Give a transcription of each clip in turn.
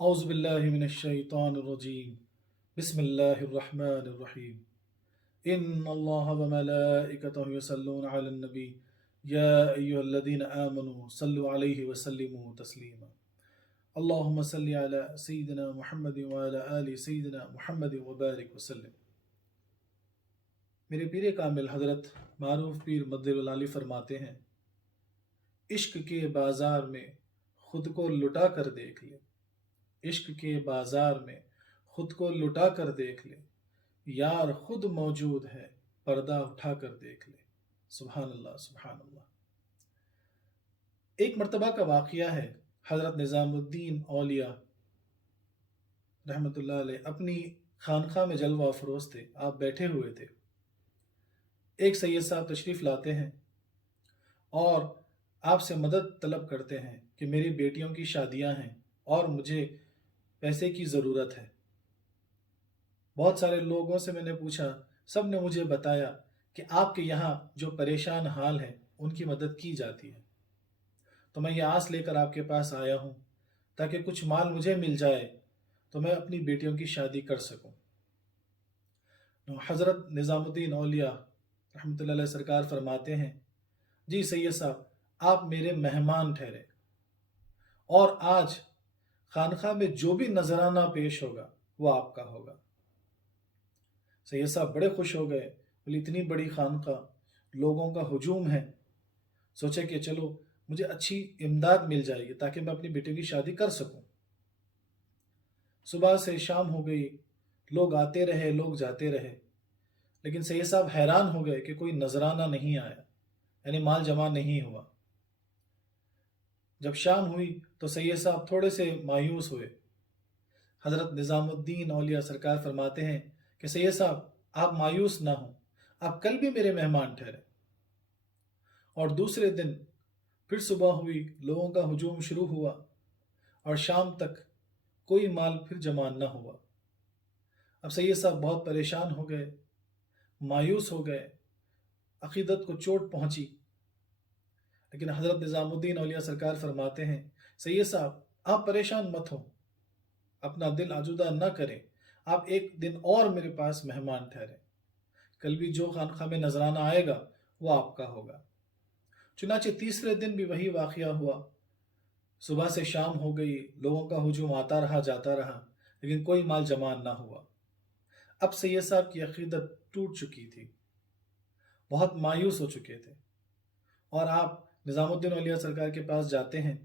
أعوذ بالله من الشيطان الرجيم. بسم الله الرحمن الرحيم. إن الله وملائكته يصلون على النبي يا أيها الذين آمنوا صلوا عليه وسلموا تسليما. اللهم صل على سيدنا محمد وعلى آل سيدنا محمد وبارك وسلم. میرے پیر کامل حضرت معروف پیر مدر العالی فرماتے ہیں، عشق کے بازار میں خود کو لٹا کر دیکھ لے، عشق کے بازار میں خود کو لٹا کر دیکھ لے، یار خود موجود ہے پردہ اٹھا کر دیکھ لے۔ سبحان اللہ سبحان اللہ۔ ایک مرتبہ کا واقعہ ہے، حضرت نظام الدین اولیاء رحمۃ اللہ علیہ اپنی خانقاہ میں جلوہ افروز تھے، آپ بیٹھے ہوئے تھے، ایک سید صاحب تشریف لاتے ہیں اور آپ سے مدد طلب کرتے ہیں کہ میری بیٹیوں کی شادیاں ہیں اور مجھے پیسے کی ضرورت ہے۔ بہت سارے لوگوں سے میں نے پوچھا، سب نے مجھے بتایا کہ آپ کے یہاں جو پریشان حال ہیں ان کی مدد کی جاتی ہے، تو میں یہ آس لے کر آپ کے پاس آیا ہوں تاکہ کچھ مال مجھے مل جائے تو میں اپنی بیٹیوں کی شادی کر سکوں۔ حضرت نظام الدین اولیاء رحمۃ اللہ علیہ سرکار فرماتے ہیں، جی سید صاحب، آپ میرے مہمان ٹھہرے اور آج خانقاہ میں جو بھی نذرانہ پیش ہوگا وہ آپ کا ہوگا۔ سید صاحب بڑے خوش ہو گئے، بولے اتنی بڑی خانقاہ، لوگوں کا ہجوم ہے، سوچے کہ چلو مجھے اچھی امداد مل جائے گی تاکہ میں اپنی بیٹی کی شادی کر سکوں۔ صبح سے شام ہو گئی، لوگ آتے رہے لوگ جاتے رہے، لیکن سید صاحب حیران ہو گئے کہ کوئی نذرانہ نہیں آیا، یعنی مال جمع نہیں ہوا۔ جب شام ہوئی تو سید صاحب تھوڑے سے مایوس ہوئے۔ حضرت نظام الدین اولیاء سرکار فرماتے ہیں کہ سید صاحب آپ مایوس نہ ہوں، آپ کل بھی میرے مہمان ٹھہرے۔ اور دوسرے دن پھر صبح ہوئی، لوگوں کا ہجوم شروع ہوا اور شام تک کوئی مال پھر جمع نہ ہوا۔ اب سید صاحب بہت پریشان ہو گئے، مایوس ہو گئے، عقیدت کو چوٹ پہنچی۔ لیکن حضرت نظام الدین اولیاء سرکار فرماتے ہیں، سید صاحب آپ پریشان مت ہوں، اپنا دل آجودہ نہ کریں، آپ ایک دن اور میرے پاس مہمان ٹھہرے، کل بھی جو خانقاہ میں نذرانہ آئے گا وہ آپ کا ہوگا۔ چنانچہ تیسرے دن بھی وہی واقعہ ہوا، صبح سے شام ہو گئی، لوگوں کا ہجوم آتا رہا جاتا رہا، لیکن کوئی مال جمع نہ ہوا۔ اب سید صاحب کی عقیدت ٹوٹ چکی تھی، بہت مایوس ہو چکے تھے، اور آپ نظام الدین اولیاء سرکار کے پاس جاتے ہیں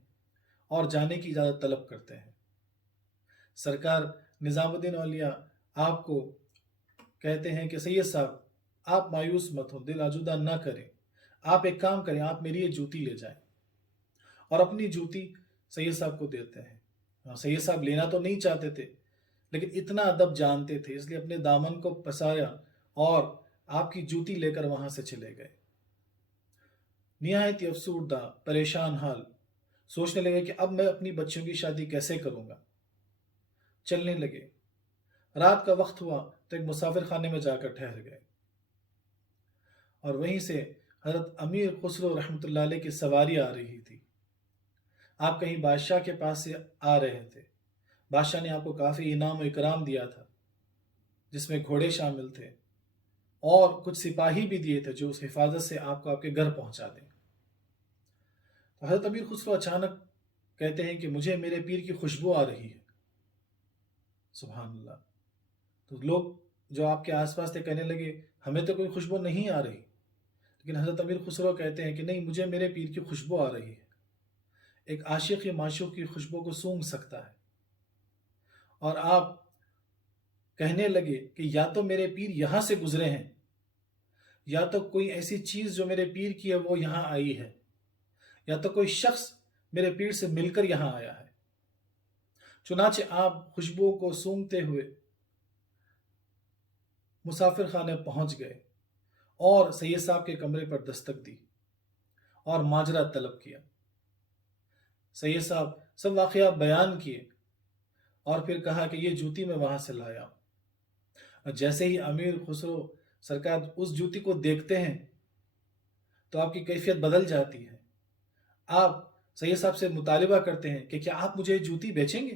اور جانے کی اجازت طلب کرتے ہیں۔ سرکار نظام الدین اولیاء آپ کو کہتے ہیں کہ سید صاحب آپ مایوس مت ہوں، دل آجودہ نہ کریں، آپ ایک کام کریں، آپ میری یہ جوتی لے جائیں، اور اپنی جوتی سید صاحب کو دیتے ہیں۔ سید صاحب لینا تو نہیں چاہتے تھے، لیکن اتنا ادب جانتے تھے، اس لیے اپنے دامن کو پسایا اور آپ کی جوتی لے کر وہاں سے چلے گئے۔ نہایت ہی افسردہ پریشان حال، سوچنے لگے کہ اب میں اپنی بچیوں کی شادی کیسے کروں گا۔ چلنے لگے، رات کا وقت ہوا تو ایک مسافر خانے میں جا کر ٹھہر گئے، اور وہیں سے حضرت امیر خسرو رحمۃ اللہ علیہ کی سواری آ رہی تھی۔ آپ کہیں بادشاہ کے پاس سے آ رہے تھے، بادشاہ نے آپ کو کافی انعام و اکرام دیا تھا، جس میں گھوڑے شامل تھے اور کچھ سپاہی بھی دیے تھے جو اس حفاظت سے آپ کو آپ کے گھر پہنچا دیں۔ تو حضرت امیر خسرو اچانک کہتے ہیں کہ مجھے میرے پیر کی خوشبو آ رہی ہے۔ سبحان اللہ۔ تو لوگ جو آپ کے آس پاس تھے کہنے لگے ہمیں تو کوئی خوشبو نہیں آ رہی، لیکن حضرت امیر خسرو کہتے ہیں کہ نہیں، مجھے میرے پیر کی خوشبو آ رہی ہے۔ ایک عاشق معشوق کی خوشبو کو سونگھ سکتا ہے، اور آپ کہنے لگے کہ یا تو میرے پیر یہاں سے گزرے ہیں، یا تو کوئی ایسی چیز جو میرے پیر کی ہے وہ یہاں آئی ہے، یا تو کوئی شخص میرے پیر سے مل کر یہاں آیا ہے۔ چنانچہ آپ خوشبو کو سونگھتے ہوئے مسافر خانے پہنچ گئے اور سید صاحب کے کمرے پر دستک دی اور ماجرا طلب کیا۔ سید صاحب سب واقعات بیان کیے اور پھر کہا کہ یہ جوتی میں وہاں سے لایا ہوں۔ اور جیسے ہی امیر خسرو سرکار اس جوتی کو دیکھتے ہیں تو آپ کی کیفیت بدل جاتی ہے۔ آپ سید صاحب سے مطالبہ کرتے ہیں کہ کیا آپ مجھے جوتی بیچیں گے؟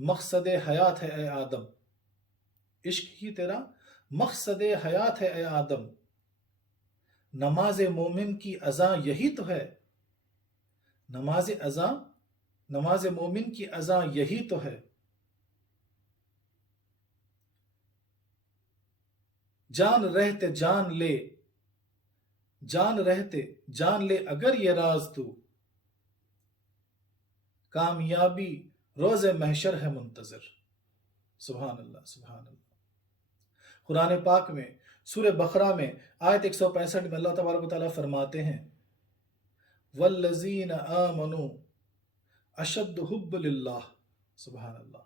مقصد حیات ہے اے آدم، عشق ہی تیرا مقصد حیات ہے اے آدم، نماز مومن کی اذاں یہی تو ہے، نماز مومن کی اذاں یہی تو ہے، جان رہتے جان لے اگر یہ راز تو، کامیابی روز محشر ہے منتظر۔ سبحان اللہ، سبحان اللہ۔ قرآن پاک میں سورہ بقرہ میں آیت 165 میں اللہ تبارک و تعالیٰ فرماتے ہیں والذین آمنوا اشد حب للہ، سبحان اللہ،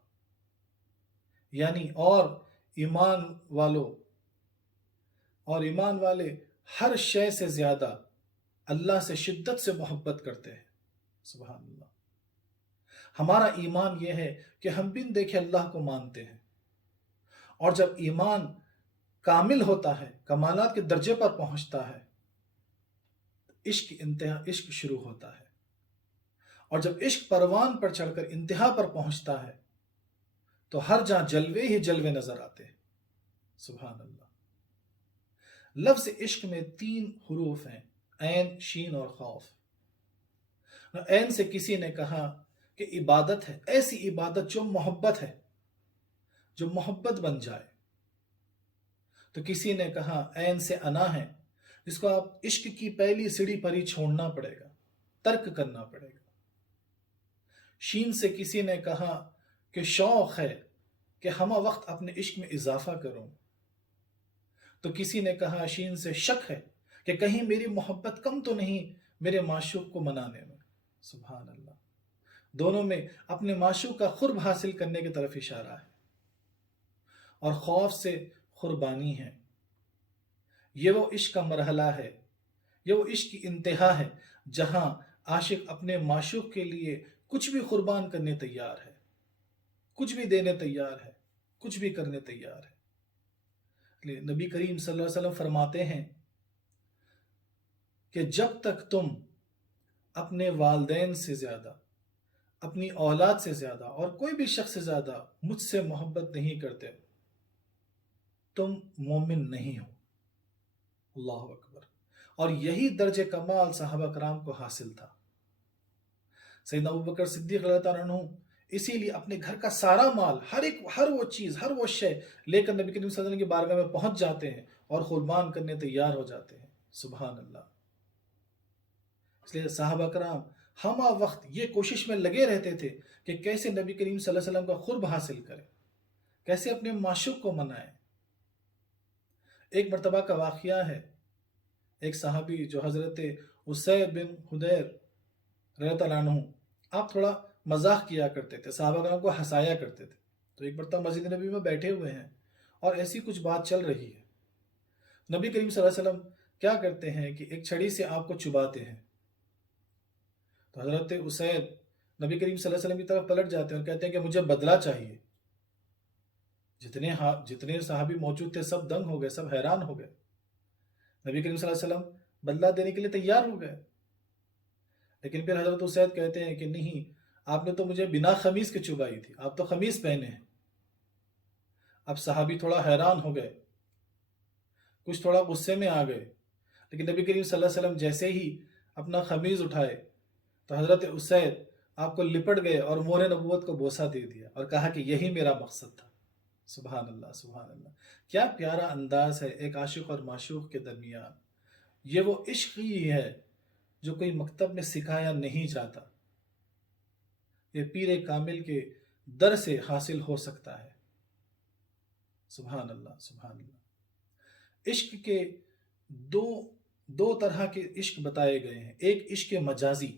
یعنی اور ایمان والے ہر شے سے زیادہ اللہ سے شدت سے محبت کرتے ہیں، سبحان اللہ۔ ہمارا ایمان یہ ہے کہ ہم بن دیکھے اللہ کو مانتے ہیں، اور جب ایمان کامل ہوتا ہے، کمالات کے درجے پر پہنچتا ہے، عشق شروع ہوتا ہے، اور جب عشق پروان پر چڑھ کر انتہا پر پہنچتا ہے تو ہر جہاں جلوے ہی جلوے نظر آتے ہیں، سبحان اللہ۔ لفظ عشق میں 3 حروف ہیں، عین، شین اور خوف۔ عین سے کسی نے کہا کہ عبادت ہے، ایسی عبادت جو محبت ہے، جو محبت بن جائے۔ تو کسی نے کہا عین سے انا ہے، جس کو آپ عشق کی پہلی سیڑھی پر ہی چھوڑنا پڑے گا، ترک کرنا پڑے گا۔ شین سے کسی نے کہا کہ شوق ہے کہ ہمہ وقت اپنے عشق میں اضافہ کروں۔ تو کسی نے کہا شین سے شک ہے کہ کہیں میری محبت کم تو نہیں میرے معشوق کو منانے میں، سبحان اللہ۔ دونوں میں اپنے معشوق کا قرب حاصل کرنے کی طرف اشارہ ہے، اور خوف سے قربانی ہے۔ یہ وہ عشق کا مرحلہ ہے، یہ وہ عشق کی انتہا ہے جہاں عاشق اپنے معشوق کے لیے کچھ بھی قربان کرنے تیار ہے، کچھ بھی دینے تیار ہے، کچھ بھی کرنے تیار ہے۔ نبی کریم صلی اللہ علیہ وسلم فرماتے ہیں کہ جب تک تم اپنے والدین سے زیادہ، اپنی اولاد سے زیادہ اور کوئی بھی شخص سے زیادہ مجھ سے محبت نہیں کرتے، تم مومن نہیں ہو۔ اللہ اکبر۔ اور یہی درجہ کمال صحابہ کرام کو حاصل تھا۔ سیدنا ابوبکر صدیق رضی اللہ عنہ اسی لیے اپنے گھر کا سارا مال، ہر وہ چیز، ہر وہ شے لے کر نبی کریم صلی اللہ علیہ وسلم کی بارگاہ میں پہنچ جاتے ہیں اور قربان کرنے تیار ہو جاتے ہیں، سبحان اللہ۔ اس لیے صحابہ کرام ہمہ وقت یہ کوشش میں لگے رہتے تھے کہ کیسے نبی کریم صلی اللہ علیہ وسلم کا قرب حاصل کریں، کیسے اپنے معشوق کو منائیں۔ ایک مرتبہ کا واقعہ ہے، ایک صحابی جو حضرت اسید بن حضیر رضی اللہ عنہ، آپ تھوڑا مزاح کیا کرتے تھے، صحابہ کرام کو ہنسایا کرتے تھے۔ تو ایک مرتبہ مسجد نبی میں بیٹھے ہوئے ہیں اور ایسی کچھ بات چل رہی ہے۔ نبی کریم صلی اللہ علیہ وسلم کیا کرتے ہیں کہ ایک چھڑی سے آپ کو چباتے ہیں۔ تو حضرت اسید نبی کریم صلی اللہ علیہ وسلم کی طرف پلٹ جاتے ہیں اور کہتے ہیں کہ مجھے بدلہ چاہیے۔ جتنے صحابی موجود تھے سب دنگ ہو گئے، سب حیران ہو گئے۔ نبی کریم صلی اللہ علیہ وسلم بدلہ دینے کے لیے تیار ہو گئے، لیکن پھر حضرت اسید کہتے ہیں کہ نہیں، آپ نے تو مجھے بنا خمیس کے چبائی تھی، آپ تو خمیس پہنے ہیں۔ اب صحابی تھوڑا حیران ہو گئے، کچھ تھوڑا غصے میں آ گئے، لیکن نبی کریم صلی اللہ علیہ وسلم جیسے ہی اپنا خمیز اٹھائے تو حضرت اسید آپ کو لپٹ گئے اور مہر نبوت کو بوسہ دے دیا اور کہا کہ یہی میرا مقصد تھا۔ سبحان اللہ، سبحان اللہ۔ کیا پیارا انداز ہے ایک عاشق اور معشوق کے درمیان۔ یہ وہ عشق ہی ہے جو کوئی مکتب میں سکھایا نہیں جاتا، یہ پیر کامل کے در سے حاصل ہو سکتا ہے۔ سبحان اللہ، سبحان اللہ۔ عشق کے دو طرح کے عشق بتائے گئے ہیں۔ ایک عشق مجازی،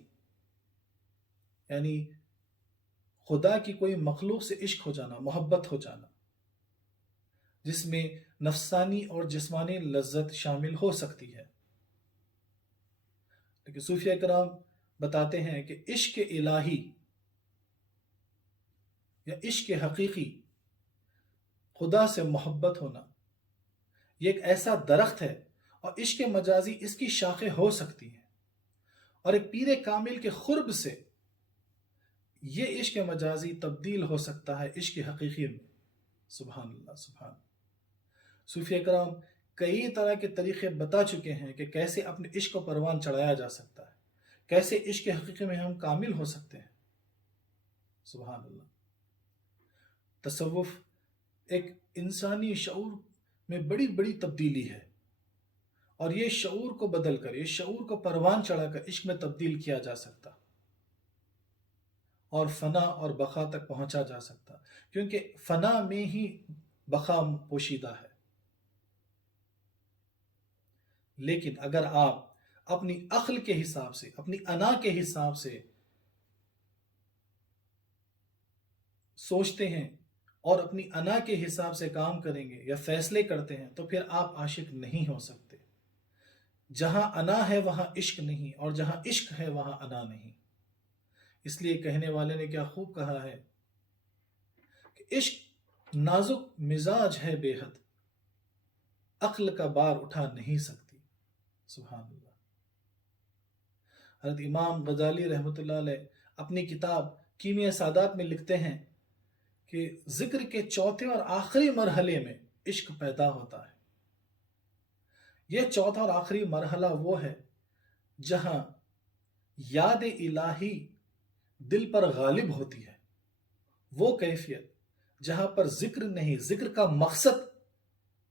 یعنی خدا کی کوئی مخلوق سے عشق ہو جانا، محبت ہو جانا، جس میں نفسانی اور جسمانی لذت شامل ہو سکتی ہے۔ لیکن صوفیہ کرام بتاتے ہیں کہ عشق الہی یا عشق حقیقی، خدا سے محبت ہونا، یہ ایک ایسا درخت ہے، اور عشق مجازی اس کی شاخیں ہو سکتی ہیں، اور ایک پیر کامل کے قرب سے یہ عشق مجازی تبدیل ہو سکتا ہے عشق حقیقی میں۔ سبحان اللہ، سبحان اللہ۔ صوفیہ کرام کئی طرح کے طریقے بتا چکے ہیں کہ کیسے اپنے عشق کو پروان چڑھایا جا سکتا ہے، کیسے عشق حقیقی میں ہم کامل ہو سکتے ہیں۔ سبحان اللہ۔ تصوف ایک انسانی شعور میں بڑی بڑی تبدیلی ہے، اور یہ شعور کو بدل کر، یہ شعور کو پروان چڑھا کر عشق میں تبدیل کیا جا سکتا اور فنا اور بقا تک پہنچا جا سکتا، کیونکہ فنا میں ہی بقا پوشیدہ ہے۔ لیکن اگر آپ اپنی عقل کے حساب سے، اپنی انا کے حساب سے سوچتے ہیں اور اپنی انا کے حساب سے کام کریں گے یا فیصلے کرتے ہیں، تو پھر آپ عاشق نہیں ہو سکتے۔ جہاں انا ہے وہاں عشق نہیں، اور جہاں عشق ہے وہاں انا نہیں۔ اس لیے کہنے والے نے کیا خوب کہا ہے کہ عشق نازک مزاج ہے بے حد، عقل کا بار اٹھا نہیں سکتی۔ سبحان اللہ۔ حضرت امام غزالی رحمۃ اللہ علیہ اپنی کتاب کیمیاء سادات میں لکھتے ہیں کہ ذکر کے چوتھے اور آخری مرحلے میں عشق پیدا ہوتا ہے۔ یہ چوتھا اور آخری مرحلہ وہ ہے جہاں یاد الہی دل پر غالب ہوتی ہے، وہ کیفیت جہاں پر ذکر نہیں، ذکر کا مقصد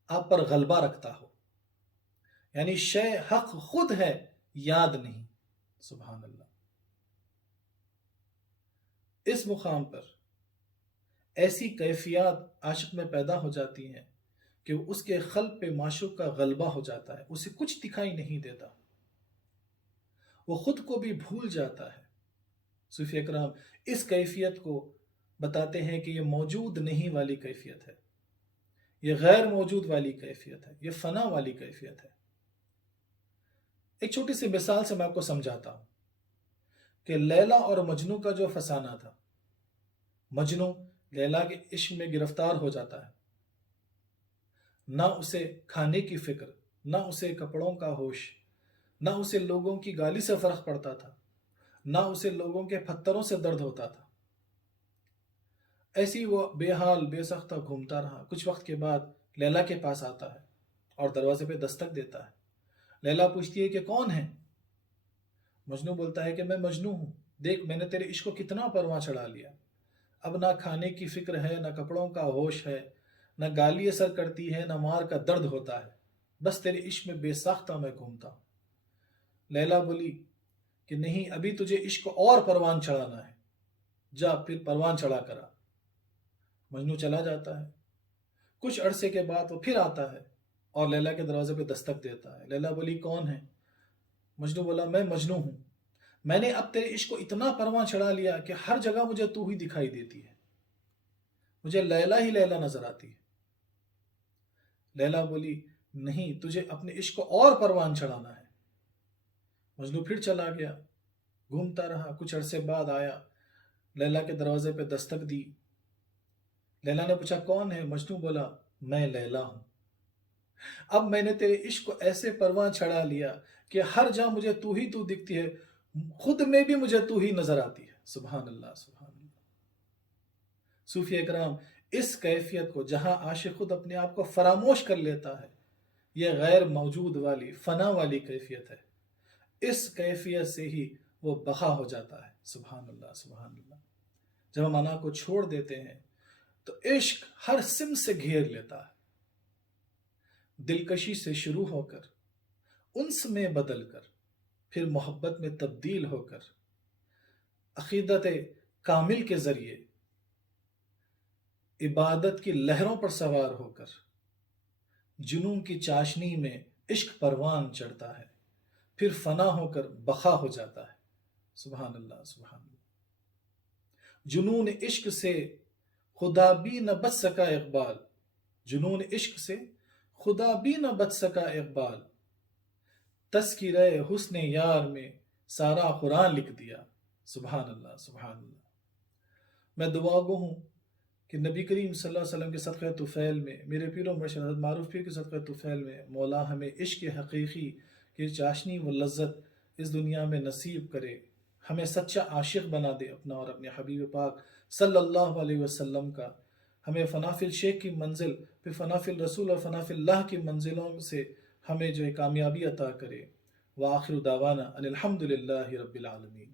آپ پر غلبہ رکھتا ہو، یعنی شے حق خود ہے، یاد نہیں۔ سبحان اللہ۔ اس مقام پر ایسی کیفیات عاشق میں پیدا ہو جاتی ہیں کہ اس کے قلب پہ معشوق کا غلبہ ہو جاتا ہے، اسے کچھ دکھائی نہیں دیتا، وہ خود کو بھی بھول جاتا ہے۔ صوفی اکرام اس کیفیت کو بتاتے ہیں کہ یہ موجود نہیں والی کیفیت ہے، یہ غیر موجود والی کیفیت ہے، یہ فنا والی کیفیت ہے۔ ایک چھوٹی سی مثال سے میں آپ کو سمجھاتا ہوں کہ لیلا اور مجنو کا جو فسانہ تھا، مجنو لیلا کے عشق میں گرفتار ہو جاتا ہے، نہ اسے کھانے کی فکر، نہ اسے کپڑوں کا ہوش، نہ اسے لوگوں کی گالی سے فرق پڑتا تھا، نہ اسے لوگوں کے پتھروں سے درد ہوتا تھا۔ ایسی وہ بے حال بے سختہ گھومتا رہا۔ کچھ وقت کے بعد لیلا کے پاس آتا ہے اور دروازے پہ دستک دیتا ہے۔ لیلا پوچھتی ہے کہ کون ہے؟ مجنو بولتا ہے کہ میں مجنو ہوں، دیکھ میں نے تیرے عشق کو کتنا پرواں چڑھا لیا، اب نہ کھانے کی فکر ہے، نہ کپڑوں کا ہوش ہے، نہ گالی اثر کرتی ہے، نہ مار کا درد ہوتا ہے، بس تیرے عشق میں بے ساختہ میں گھومتا ہوں۔ لیلا بولی کہ نہیں، ابھی تجھے عشق کو اور پروان چڑھانا ہے، جا پھر پروان چڑھا کرا۔ مجنو چلا جاتا ہے۔ کچھ عرصے کے بعد وہ پھر آتا ہے اور لیلا کے دروازے پہ دستک دیتا ہے۔ لیلا بولی کون ہے؟ مجنو بولا میں مجنو ہوں، میں نے اب تیرے عشق کو اتنا پرواں چڑھا لیا کہ ہر جگہ مجھے تو ہی دکھائی دیتی ہے، مجھے لیلا ہی لیلا نظر آتی ہے۔ لیلا بولی نہیں، تجھے اپنے عشق کو اور پروان چڑھانا ہے۔ مجنو پھر چلا گیا، گھومتا رہا۔ کچھ عرصے بعد آیا، لیلا کے دروازے پہ دستک دی۔ لیلا نے پوچھا کون ہے؟ مجنو بولا میں لیلا ہوں، اب میں نے تیرے عشق کو ایسے پروان چڑھا لیا کہ ہر جہاں مجھے تو ہی تو دکھتی ہے، خود میں بھی مجھے تو ہی نظر آتی ہے۔ سبحان اللہ، سبحان اللہ۔ صوفی اکرام اس کیفیت کو جہاں عاشق خود اپنے آپ کو فراموش کر لیتا ہے، یہ غیر موجود والی فنا والی کیفیت ہے، اس کیفیت سے ہی وہ بقا ہو جاتا ہے۔ سبحان اللہ، سبحان اللہ۔ جب ہم انا کو چھوڑ دیتے ہیں تو عشق ہر سمت سے گھیر لیتا ہے، دلکشی سے شروع ہو کر انس میں بدل کر پھر محبت میں تبدیل ہو کر عقیدت کامل کے ذریعے عبادت کی لہروں پر سوار ہو کر جنون کی چاشنی میں عشق پروان چڑھتا ہے، پھر فنا ہو کر بقا ہو جاتا ہے۔ سبحان اللہ، سبحان اللہ۔ جنون عشق سے خدا بھی نہ بچ سکا اقبال، جنون عشق سے خدا بھی نہ بچ سکا اقبال، تذکرہ حسن یار میں سارا قرآن لکھ دیا۔ سبحان اللہ، سبحان اللہ۔ میں دعا گو ہوں کہ نبی کریم صلی اللہ علیہ وسلم کے صدقہ طفیل میں، میرے پیر و مرشد حضرت معروف پیر کے صدقہ طفیل میں مولا ہمیں عشق حقیقی کی چاشنی و لذت اس دنیا میں نصیب کرے، ہمیں سچا عاشق بنا دے اپنا اور اپنے حبیب پاک صلی اللہ علیہ وسلم کا. ہمیں فنا فی الشیخ کی منزل، پھر فنا فی الرسول اور فنا فی اللہ کی منزلوں سے ہمیں جو ہے کامیابی عطا کرے. وآخر دعوانا ان الحمد للہ رب العالمین.